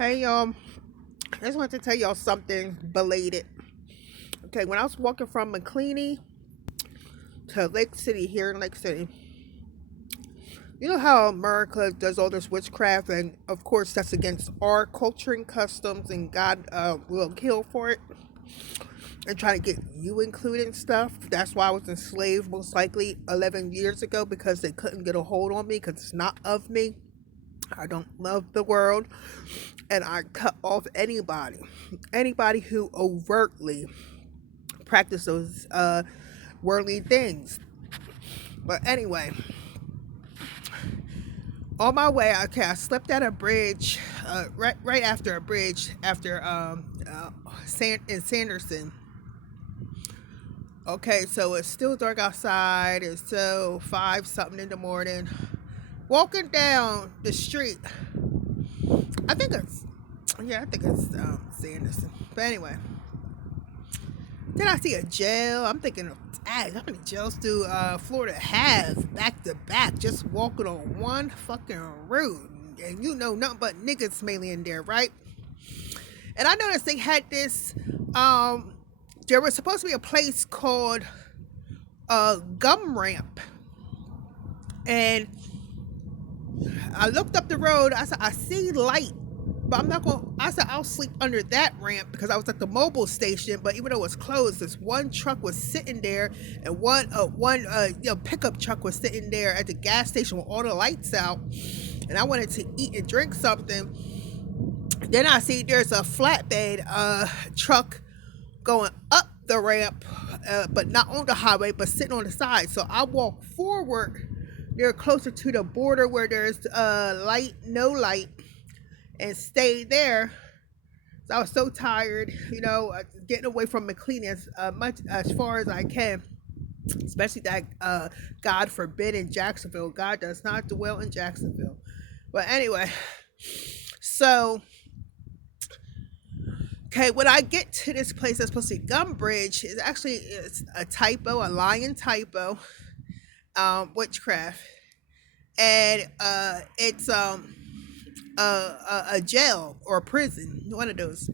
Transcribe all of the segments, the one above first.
Hey, I just wanted to tell y'all something belated. Okay, when I was walking from McLeany to Lake City, here in Lake City, you know how America does all this witchcraft, and of course, that's against our culture and customs, and God will kill for it and try to get you included and stuff. That's why I was enslaved most likely 11 years ago because they couldn't get a hold on me because it's not of me. I don't love the world, and I cut off anybody who overtly practice those worldly things. But anyway, on my way, okay, I slept at a bridge, right after a bridge after in Sanderson. Okay, so it's still dark outside. It's so 5 something in the morning. Walking down the street, I think it's Sanderson. But anyway, then I see a jail. I'm thinking, dang, how many jails do Florida have back to back? Just walking on one fucking road, and you know nothing but niggas mainly in there, right? And I noticed they had this. There was supposed to be a place called Gum Ramp, and I looked up the road. I said, I see light, but I'm not going. I said, I'll sleep under that ramp because I was at the mobile station. But even though it was closed, this one truck was sitting there, and one pickup truck was sitting there at the gas station with all the lights out. And I wanted to eat and drink something. Then I see there's a flatbed truck going up the ramp, but not on the highway, but sitting on the side. So I walk forward. They're closer to the border where there's light, no light, and stay there. So I was so tired, getting away from McLean as far as I can, especially that God forbid in Jacksonville. God does not dwell in Jacksonville. But anyway, so okay, when I get to this place that's supposed to be Gumbridge, it's a typo, a lying typo. Witchcraft, and it's a jail or a prison, one of those.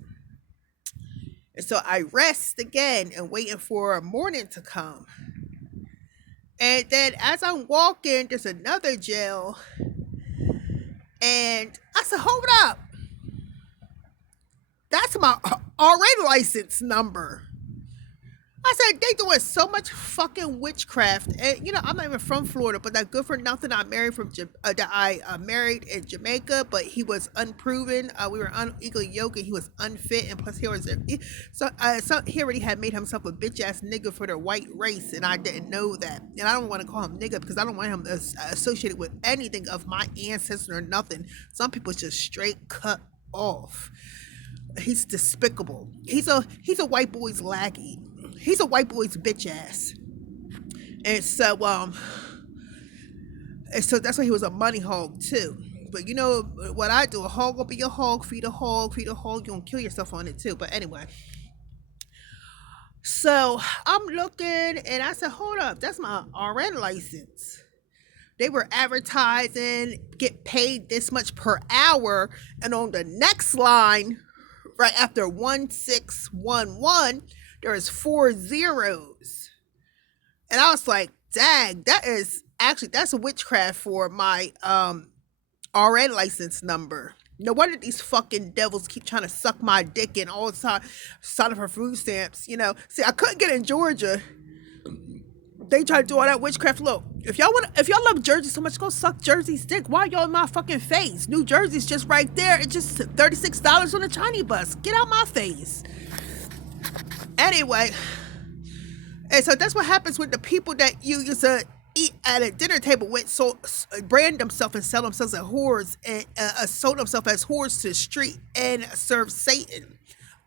And so I rest again and waiting for morning to come. And then as I'm walking, there's another jail, and I said, "Hold up, that's my RN license number." I said, they doing so much fucking witchcraft, and I'm not even from Florida, but that good for nothing. I married married in Jamaica, but he was unproven. We were unequally yoked, and he was unfit, and plus he already had made himself a bitch ass nigga for the white race, and I didn't know that. And I don't want to call him nigga because I don't want him associated with anything of my ancestors or nothing. Some people just straight cut off. He's despicable. He's a white boy's laggy. He's a white boy's bitch ass. And so that's why he was a money hog too. But you know what I do? A hog will be a hog, feed a hog, you're gonna kill yourself on it too. But anyway. So I'm looking and I said, hold up, that's my RN license. They were advertising, get paid this much per hour, and on the next line, right after 1611, there is 4 zeros. And I was like, dang, that's a witchcraft for my RN license number. No wonder these fucking devils keep trying to suck my dick in all the time, sign up for food stamps. See, I couldn't get in Georgia. They try to do all that witchcraft. Look, if y'all love Jersey so much, go suck Jersey's dick. Why y'all in my fucking face? New Jersey's just right there. It's just $36 on a Chinese bus. Get out my face. Anyway, and so that's what happens with the people that you used to eat at a dinner table with, so brand themselves and sell themselves as whores and sold themselves as whores to the street and serve Satan.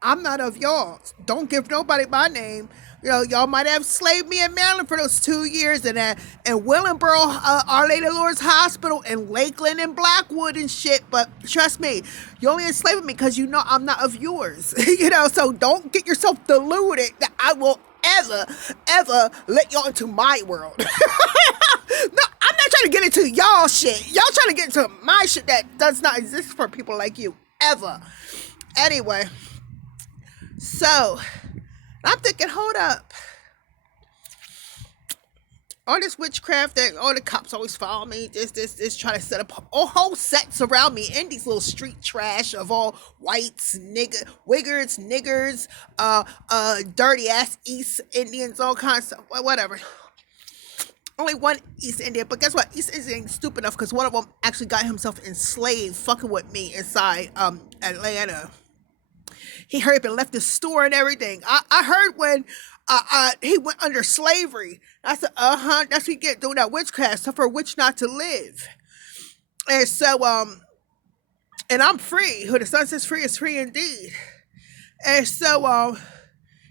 I'm not of y'all. Don't give nobody my name. Y'all might have slaved me in Maryland for those 2 years, and Willingboro, Our Lady of Lourdes Hospital, and Lakeland and Blackwood and shit. But trust me, you only enslaved me because I'm not of yours. So don't get yourself deluded that I will ever let y'all into my world. No, I'm not trying to get into y'all shit. Y'all trying to get into my shit that does not exist for people like you. ever. Anyway, so I'm thinking, hold up. All this witchcraft that all the cops always follow me, this trying to set up all whole sets around me in these little street trash of all whites, wiggers, niggers, dirty ass East Indians, all kinds of whatever. Only one East Indian, but guess what? East Indian ain't stupid enough because one of them actually got himself enslaved, fucking with me inside Atlanta. He hurried up and left the store and everything. I heard when he went under slavery. I said, that's what you get doing that witchcraft stuff for a witch not to live. And so, and I'm free. Who the sun says free is free indeed. And so,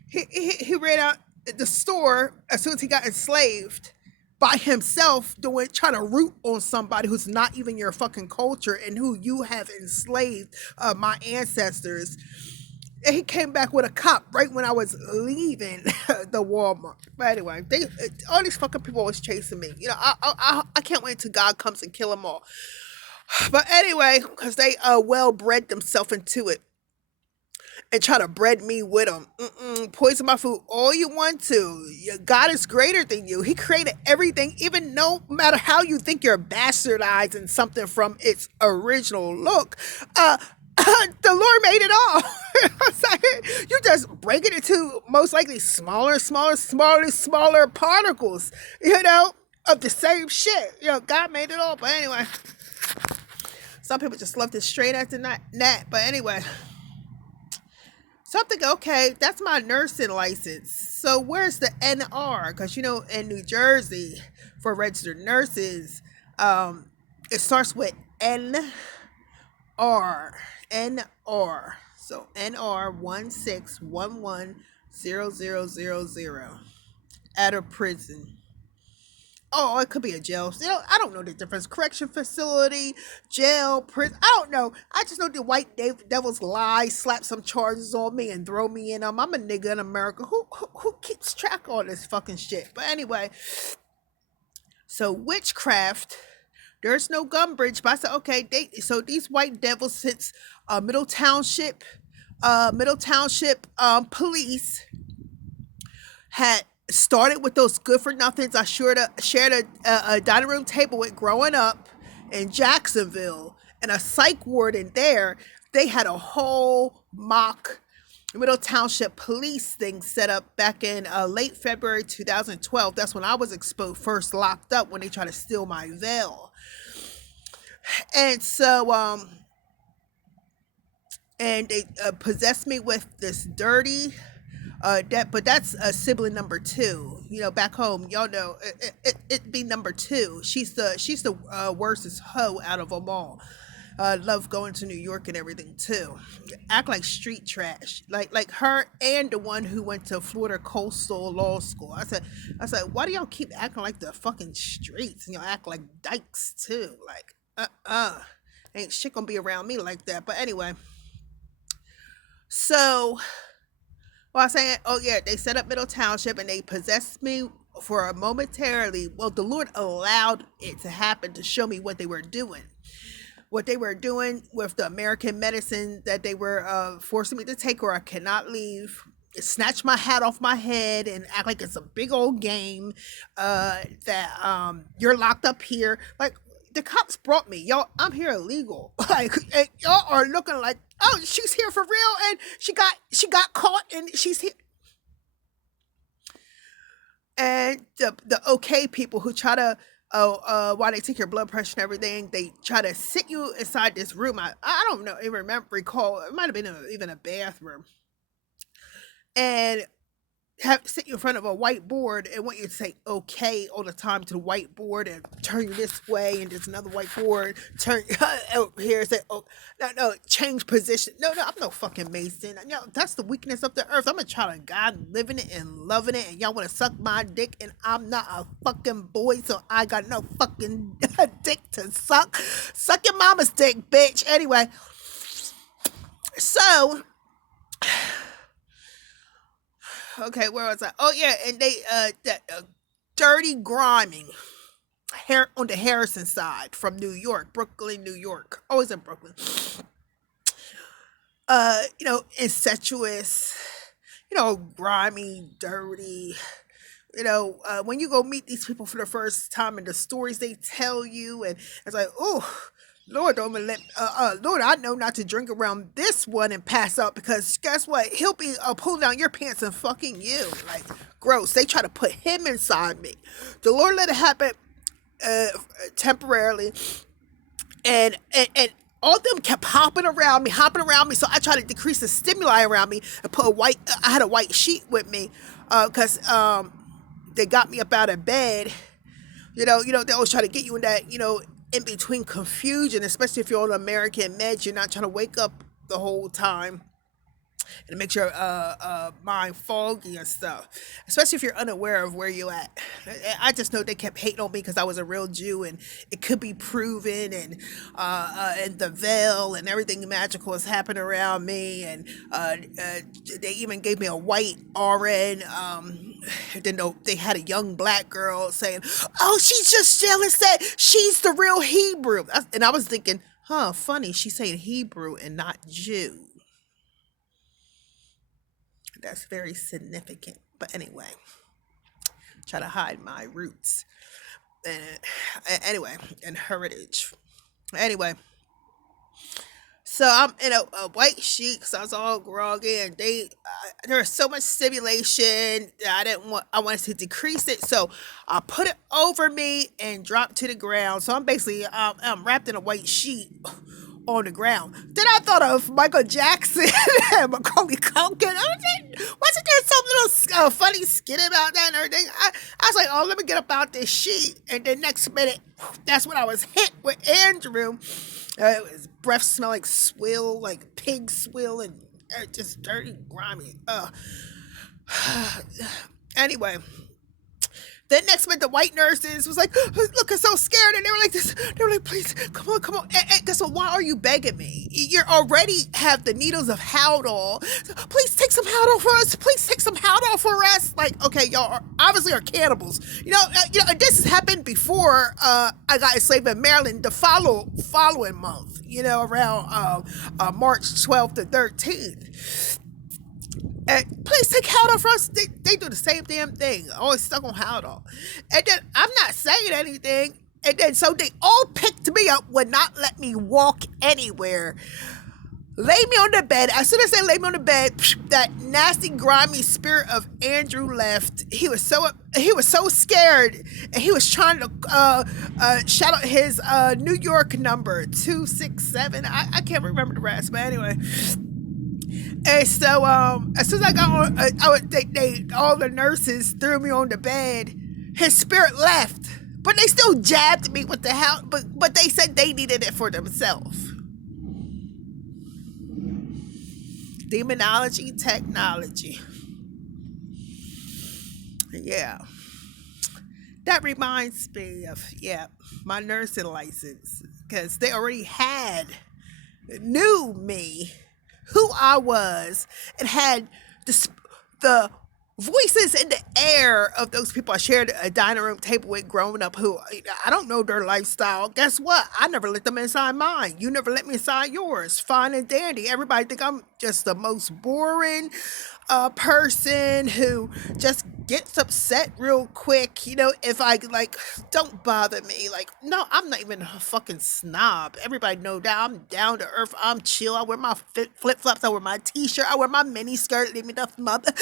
he ran out the store as soon as he got enslaved by himself, trying to root on somebody who's not even your fucking culture and who you have enslaved, my ancestors. And he came back with a cop right when I was leaving the Walmart. But anyway, all these fucking people always chasing me. You know, I can't wait until God comes and kill them all. But anyway, because they well bred themselves into it and try to bread me with them. Poison my food all you want to. God is greater than you. He created everything, even no matter how you think you're bastardizing something from its original look. The Lord made it all. You just break it into most likely smaller particles, you know, of the same shit. You know, God made it all. But anyway, some people just love to straight at the net. But anyway, so I'm thinking, okay, that's my nursing license. So where's the NR? Because, you know, in New Jersey, for registered nurses, it starts with NR. So NR16110000. At a prison. Oh, it could be a jail. You know, I don't know the difference. Correction facility, jail, prison. I don't know. I just know the white devils lie, slap some charges on me, and throw me in them. I'm a nigga in America. Who keeps track of all this fucking shit? But anyway, so witchcraft. There's no gun bridge, but I said, okay, so these white devils since Middle Township police had started with those good for nothings I shared a dining room table with growing up in Jacksonville, and a psych ward in there. They had a whole mock Middle Township police thing set up back in late February 2012. That's when I was first locked up, when they tried to steal my veil. And so, and they possessed me with this dirty, but that's sibling number 2. You know, back home, y'all know it be number 2. She's the worstest hoe out of them all. Love going to New York and everything too. Act like street trash, like her and the one who went to Florida Coastal Law School. I said, why do y'all keep acting like the fucking streets? And y'all act like dykes too. Like, ain't shit gonna be around me like that. But anyway, so, well, I was saying, oh yeah, they set up Middle Township and they possessed me for a momentarily. Well, the Lord allowed it to happen to show me what they were doing. What they were doing with the American medicine that they were forcing me to take, or I cannot leave. Snatch my hat off my head and act like it's a big old game. That you're locked up here. Like, the cops brought me, y'all. I'm here illegal. Like, and y'all are looking like, oh, she's here for real, and she got caught, and she's here. And the okay people who try to, while they take your blood pressure and everything, they try to sit you inside this room. I don't know, even recall, it might have been even a bathroom, and sit you in front of a whiteboard and want you to say okay all the time to the whiteboard, and turn you this way, and there's another whiteboard, turn over here and say, oh, no, change position. No, I'm no fucking Mason. You know, that's the weakness of the earth. I'm a child of God, living it and loving it, and y'all want to suck my dick, and I'm not a fucking boy, so I got no fucking dick to suck. Suck your mama's dick, bitch. Anyway, so, okay, where was I? Oh yeah, and they that dirty griming hair on the Harrison side from New York, Brooklyn, New York. Always in Brooklyn. incestuous, grimy, dirty. When you go meet these people for the first time and the stories they tell you, and it's like, oh, Lord, don't even let, Lord, I know not to drink around this one and pass out because guess what? He'll be pulling down your pants and fucking you. Like, gross. They try to put him inside me. The Lord let it happen temporarily, and all of them kept hopping around me. So I tried to decrease the stimuli around me and put I had a white sheet with me, because they got me up out of bed. They always try to get you in that, in between confusion, especially if you're on American meds. You're not trying to wake up the whole time. And it makes your mind foggy and stuff, especially if you're unaware of where you're at. I just know they kept hating on me because I was a real Jew, and it could be proven, and the veil and everything magical is happening around me, and they even gave me a white RN. Then they had a young black girl saying, "Oh, she's just jealous that she's the real Hebrew," and I was thinking, "Huh, funny, she's saying Hebrew and not Jew." That's very significant. But anyway, try to hide my roots. Anyway, and heritage. Anyway, so I'm in a white sheet because I was all groggy, and there was so much stimulation that I wanted to decrease it. So I put it over me and dropped to the ground. So I'm basically I'm wrapped in a white sheet on the ground. Then I thought of Michael Jackson and Macaulay Culkin. Wasn't there some little funny skit about that and everything? I was like, oh, let me get up out this sheet. And then next minute, that's when I was hit with Andrew. His breath smelled like swill, like pig swill, and just dirty, grimy. Anyway. Then next minute, the white nurses was like, looking so scared, and they were like, please, come on. And guess what? Why are you begging me? You already have the needles of Haldol. So, please take some Haldol for us. Please take some Haldol for us. Like, okay, y'all obviously are cannibals. And this has happened before. I got enslaved in Maryland the following month. Around March 12th to 13th. And please take Haldol for us. They do the same damn thing. Always stuck on Haldol. And then I'm not saying anything. And then so they all picked me up, would not let me walk anywhere. Lay me on the bed. As soon as they laid me on the bed, that nasty, grimy spirit of Andrew left. He was so scared, and he was trying to shout out his New York number 267. I can't remember the rest, but anyway. And so, as soon as I got on, all the nurses threw me on the bed. His spirit left, but they still jabbed me with the house. But they said they needed it for themselves. Demonology, technology. Yeah, that reminds me of my nursing license, because they already knew me, who I was, and had the voices in the air of those people I shared a dining room table with growing up, who I don't know their lifestyle. Guess what? I never let them inside mine. You never let me inside yours. Fine and dandy. Everybody think I'm just the most boring person who just gets upset real quick, if I don't bother me. No, I'm not even a fucking snob. Everybody know that I'm down to earth. I'm chill. I wear my flip flops. I wear my t-shirt. I wear my mini skirt. Leave me the fuck alone.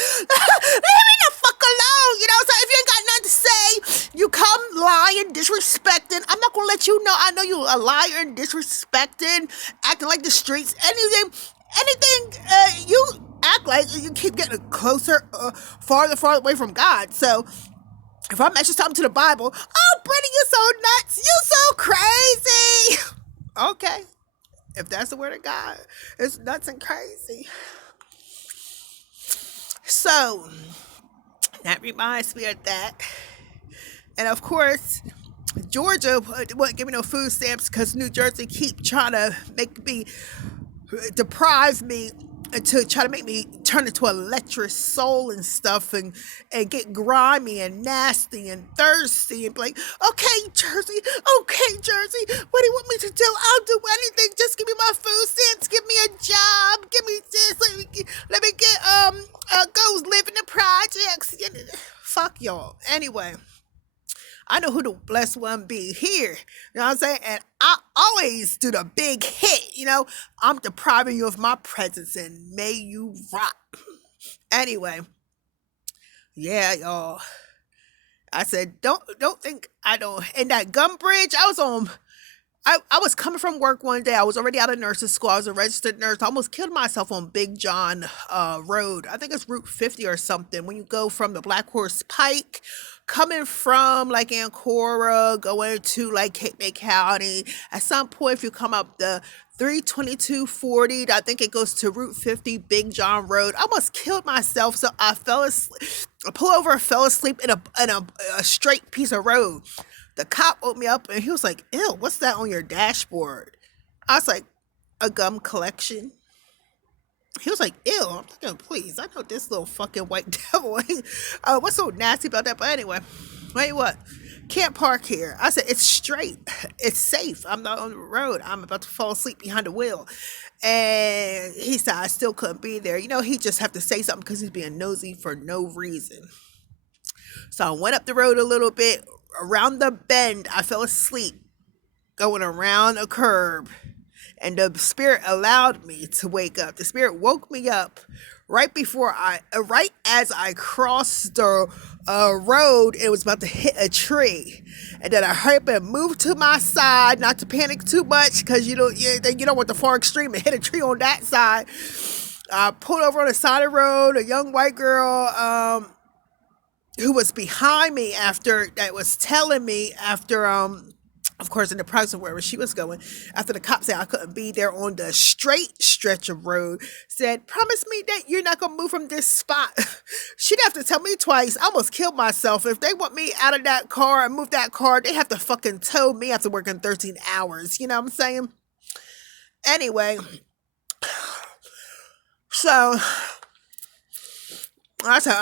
So if you ain't got nothing to say, you come lying, disrespecting. I'm not gonna let you know. I know you a liar and disrespecting, acting like the streets. Anything you act like, you keep getting closer, farther away from God. So if I mention something to the Bible, oh, Brittany, you so nuts, you so crazy. Okay, if that's the word of God, it's nuts and crazy. So that reminds me of that. And of course, Georgia wouldn't give me no food stamps because New Jersey keep trying to deprive me, to try to make me turn into a lecherous soul and stuff, and get grimy and nasty and thirsty, and be like, okay, Jersey, what do you want me to do? I'll do anything. Just give me my food stamps, give me a job, give me y'all. Anyway, I know who the blessed one be here. You know what I'm saying? And I always do the big hit. You know, I'm depriving you of my presence and may you rock. Anyway, yeah, y'all. I said, don't think I don't. In that gum bridge, I was on. I was coming from work one day. I was already out of nursing school. I was a registered nurse. I almost killed myself on Big John Road. I think it's Route 50 or something. When you go from the Black Horse Pike, coming from like Ancora, going to like Cape May County. At some point, if you come up the 32240, I think it goes to Route 50, Big John Road. I almost killed myself. So I fell asleep. I pulled over and fell asleep in a straight piece of road. The cop woke me up and he was like, ew, what's that on your dashboard? I was like, a gum collection. He was like, ew. I'm thinking, please, I know this little fucking white devil. What's so nasty about that? But anyway, wait, what? Can't park here. I said, it's straight. It's safe. I'm not on the road. I'm about to fall asleep behind the wheel. And he said, I still couldn't be there. You know, he just have to say something because he's being nosy for no reason. So I went up the road a little bit. Around the bend, I fell asleep going around a curb. And the spirit allowed me to wake up. The spirit woke me up right as I crossed the road. It was about to hit a tree. And then I hurried up and moved to my side, not to panic too much, because you don't want the far extreme and hit a tree on that side. I pulled over on the side of the road. A young white girl who was behind me was telling me after of course in the process of wherever she was going, after the cop said I couldn't be there on the straight stretch of road, said, promise me that you're not gonna move from this spot. She'd have to tell me twice. I almost killed myself. If they want me out of that car and move that car, they have to fucking tow me after working 13 hours. You know what I'm saying? Anyway, so I said,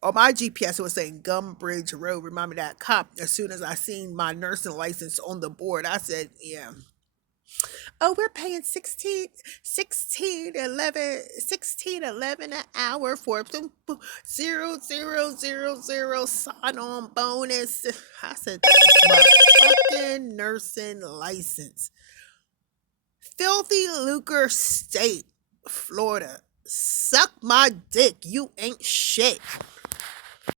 on my GPS, it was saying Gum Bridge Road. Remind me of that cop. As soon as I seen my nursing license on the board, I said, yeah. Oh, we're paying 16.11 an hour for 0.0000 sign-on bonus. I said, that's my fucking nursing license. Filthy lucre state, Florida. Suck my dick. You ain't shit.